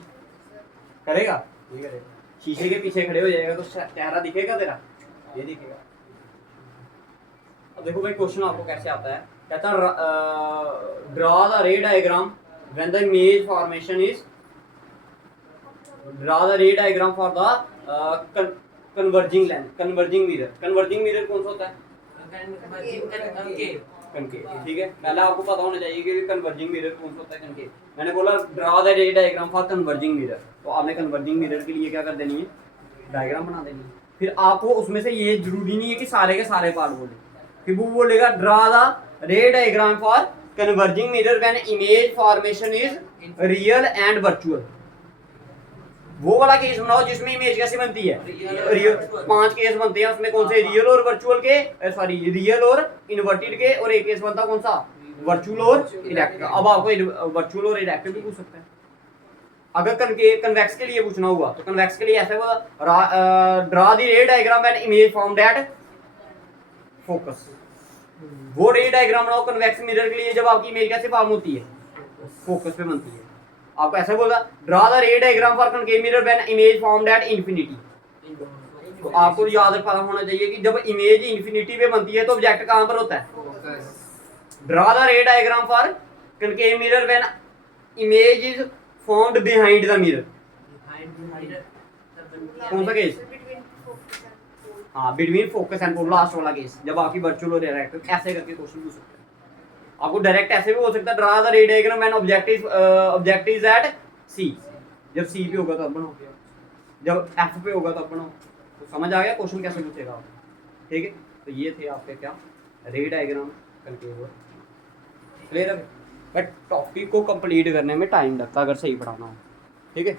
करेगा? नहीं करेगा। शीशे के पीछे खड़े हो जाएगा तो चेहरा दिखेगा तेरा? ये दिखेगा। अब देखो भाई क्वेश्चन आपको कैसे आता है। कहता है draw the ray diagram when the image formation is draw the ray diagram for the converging lens, converging mirror. Converging mirror कौन सा होता है? कनकेव, ठीक है। पहले आपको पता होना चाहिए कि कन्वर्जिंग मिरर कौन सा होता है, कनकेव। मैंने बोला draw the ray diagram for converging mirror, तो आपने कन्वर्जिंग मिरर के लिए क्या कर देनी है? डायग्राम बना देनी है। फिर आपको उसमें से ये जरूरी नहीं है कि सारे के सारे पार्ट बोले, फिर वो बोलेगा draw the ray diagram for converging mirror when image formation is real and virtual. वो वाला केस बनाओ जिसमें इमेज कैसे बनती है? रियल। 5 केस बनते हैं उसमें, कौन से? रियल और वर्चुअल के, सॉरी रियल और इन्वर्टेड के, और एक केस बनता कौन सा? वर्चुअल और इरेक्ट। अब आपको वर्चुअल और इरेक्ट भी पूछ सकते हैं। अगर कन्वेक्स के लिए पूछना हुआ तो कन्वेक्स के लिए ऐसे होगा draw the ray diagram when image formed at focus. वो रे डायग्राम बनाओ कन्वेक्स मिरर के लिए जब आपकी इमेज कैसे फॉर्म होती है? फोकस पे बनती है। आपको ऐसे बोला draw the ray diagram for concave mirror when image formed at infinity. तो आपको याद पता होना चाहिए कि जब इमेज इंफिनिटी पे बनती है तो ऑब्जेक्ट कहां पर होता है? Draw the ray diagram for concave mirror when image is formed behind the mirror. कौन सा केस? हाँ, between focus and pole, last वाला केस, जब आपकी वर्चुअल और डायरेक्ट ऐसे करके क्वेश्चन पूछ सकते हैं। आपको डायरेक्ट ऐसे भी हो सकता है draw the ray diagram when object is at C. जब सी पे होगा तब बनाओ, जब एफ पे होगा तब बनाओ। तो समझ आ गया क्वेश्चन कैसे पूछेगा आप? ठीक है। तो ये थे आपके क्या रे डायग्राम कनकेव। क्लियर है? बट टॉपिक को कंप्लीट करने में टाइम लगता है अगर सही पढ़ाना हो। ठीक है।